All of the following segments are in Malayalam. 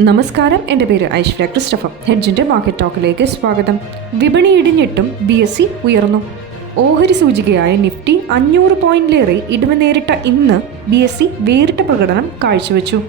നമസ്കാരം. എന്റെ പേര് ഐശ്വര്യ ക്രിസ്റ്റഫർ. ഹെഡ്ജിന്റെ മാർക്കറ്റ് ടോക്കിലേക്ക് സ്വാഗതം. വിപണി ഇടിഞ്ഞിട്ടും ബി എസ് സി ഉയർന്നു. ഓഹരി സൂചികയായ നിഫ്റ്റി അഞ്ഞൂറ് പോയിന്റിലേറെ ഇടിവ് നേരിട്ട ഇന്ന് ബി എസ് സി വേറിട്ട പ്രകടനം കാഴ്ചവെച്ചു.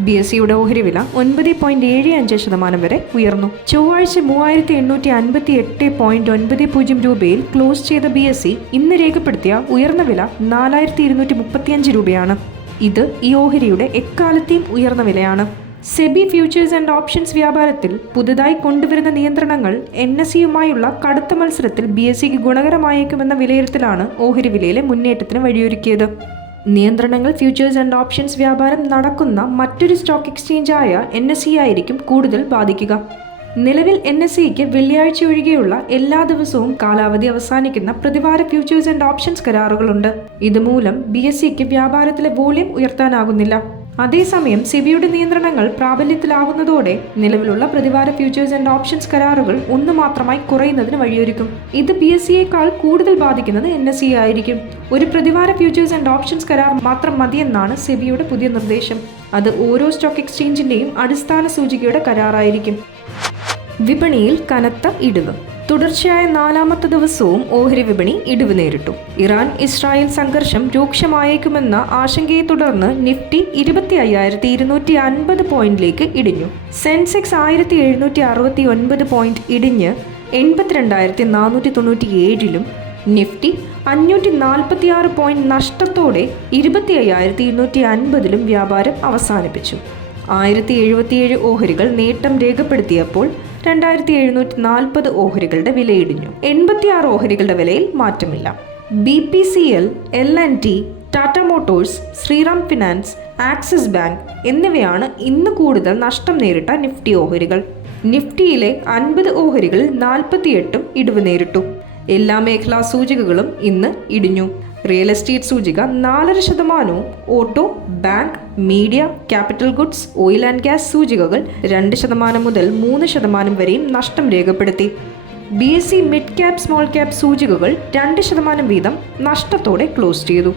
ബി എസ് സിയുടെ ഓഹരി വില ഒൻപത് പോയിന്റ് ഏഴ് അഞ്ച് ശതമാനം വരെ ഉയർന്നു. ചൊവ്വാഴ്ച മൂവായിരത്തി എണ്ണൂറ്റി അൻപത്തി എട്ട് പോയിന്റ് ഒൻപത് പൂജ്യം രൂപയിൽ ക്ലോസ് ചെയ്ത ബി എസ് സി ഇന്ന് രേഖപ്പെടുത്തിയ ഉയർന്ന വില നാലായിരത്തി ഇരുന്നൂറ്റി മുപ്പത്തിയഞ്ച് രൂപയാണ്. ഇത് ഈ ഓഹരിയുടെ എക്കാലത്തെയും ഉയർന്ന വിലയാണ്. സെബി ഫ്യൂച്ചേഴ്സ് ആൻഡ് ഓപ്ഷൻസ് വ്യാപാരത്തിൽ പുതുതായി കൊണ്ടുവരുന്ന നിയന്ത്രണങ്ങൾ എൻ എസ് സിയുമായുള്ള കടുത്ത മത്സരത്തിൽ ബി എസ് സിക്ക് ഗുണകരമായേക്കുമെന്ന വിലയിരുത്തലാണ് ഓഹരി വിലയിലെ മുന്നേറ്റത്തിന് വഴിയൊരുക്കിയത്. നിയന്ത്രണങ്ങൾ ഫ്യൂച്ചേഴ്സ് ആൻഡ് ഓപ്ഷൻസ് വ്യാപാരം നടക്കുന്ന മറ്റൊരു സ്റ്റോക്ക് എക്സ്ചേഞ്ചായ എൻ എസ് സി ആയിരിക്കും കൂടുതൽ ബാധിക്കുക. നിലവിൽ എൻ എസ് സിക്ക് വെള്ളിയാഴ്ച ഒഴികെയുള്ള എല്ലാ ദിവസവും കാലാവധി അവസാനിക്കുന്ന പ്രതിവാര ഫ്യൂച്ചേഴ്സ് ആൻഡ് ഓപ്ഷൻസ് കരാറുകളുണ്ട്. ഇതുമൂലം ബി എസ് സിക്ക് വ്യാപാരത്തിലെ വോള്യം ഉയർത്താനാകുന്നില്ല. അതേസമയം സെബിയുടെ നിയന്ത്രണങ്ങൾ പ്രാബല്യത്തിലാകുന്നതോടെ നിലവിലുള്ള പ്രതിവാര ഫ്യൂച്ചേഴ്സ് ആൻഡ് ഓപ്ഷൻസ് കരാറുകൾ ഒന്ന് മാത്രമായി കുറയുന്നതിന് വഴിയൊരുക്കും. ഇത് പി എസ് സിയേക്കാൾ കൂടുതൽ ബാധിക്കുന്നത് എൻ എസ് സി ആയിരിക്കും. ഒരു പ്രതിവാര ഫ്യൂച്ചേഴ്സ് ആൻഡ് ഓപ്ഷൻസ് കരാർ മാത്രം മതിയെന്നാണ് സെബിയുടെ പുതിയ നിർദ്ദേശം. അത് ഓരോ സ്റ്റോക്ക് എക്സ്ചേഞ്ചിന്റെയും അടിസ്ഥാന സൂചികയുടെ കരാറായിരിക്കും. വിപണിയിൽ കനത്ത ഇടിവ്. തുടർച്ചയായ നാലാമത്തെ ദിവസവും ഓഹരി വിപണി ഇടിവ് നേരിട്ടു. ഇറാൻ ഇസ്രായേൽ സംഘർഷം രൂക്ഷമായേക്കുമെന്ന ആശങ്കയെ തുടർന്ന് നിഫ്റ്റി ഇരുപത്തി അയ്യായിരത്തി ഇരുന്നൂറ്റി അൻപത് പോയിന്റിലേക്ക് ഇടിഞ്ഞു. സെൻസെക്സ് ആയിരത്തി എഴുന്നൂറ്റി അറുപത്തി ഒൻപത് പോയിന്റ് ഇടിഞ്ഞ് എൺപത്തിരണ്ടായിരത്തി നാനൂറ്റി തൊണ്ണൂറ്റി ഏഴിലും നിഫ്റ്റി അഞ്ഞൂറ്റി നാൽപ്പത്തി ആറ് പോയിന്റ് നഷ്ടത്തോടെ ഇരുപത്തി അയ്യായിരത്തി ഇരുന്നൂറ്റി അൻപതിലും വ്യാപാരം അവസാനിപ്പിച്ചു. ആയിരത്തി എഴുപത്തിയേഴ് ഓഹരികൾ നേട്ടം രേഖപ്പെടുത്തിയപ്പോൾ രണ്ടായിരത്തി എഴുന്നൂറ്റി നാൽപ്പത് ഓഹരികളുടെ വിലയിടിഞ്ഞു. എൺപത്തിയാറ് ഓഹരികളുടെ വിലയിൽ മാറ്റമില്ല. B P C L L N T Tata Motors Shriram Finance Axis Bank എന്നിവയാണ് ഇന്ന് കൂടുതൽ നഷ്ടം നേരിട്ട നിഫ്റ്റി ഓഹരികൾ. നിഫ്റ്റിയിലെ അൻപത് ഓഹരികളിൽ നാൽപ്പത്തിയെട്ടും ഇടിവ് നേരിട്ടു. എല്ലാ മേഖലാ സൂചികകളും ഇന്ന് ഇടിഞ്ഞു. റിയൽ എസ്റ്റേറ്റ് സൂചിക നാലര ശതമാനവും auto bank media capital goods oil and gas സൂചികകൾ രണ്ട് ശതമാനം മുതൽ മൂന്ന് ശതമാനം വരെയും നഷ്ടം രേഖപ്പെടുത്തി. B S E mid cap small cap സൂചികകൾ രണ്ട് ശതമാനം വീതം നഷ്ടത്തോടെ ക്ലോസ് ചെയ്തു.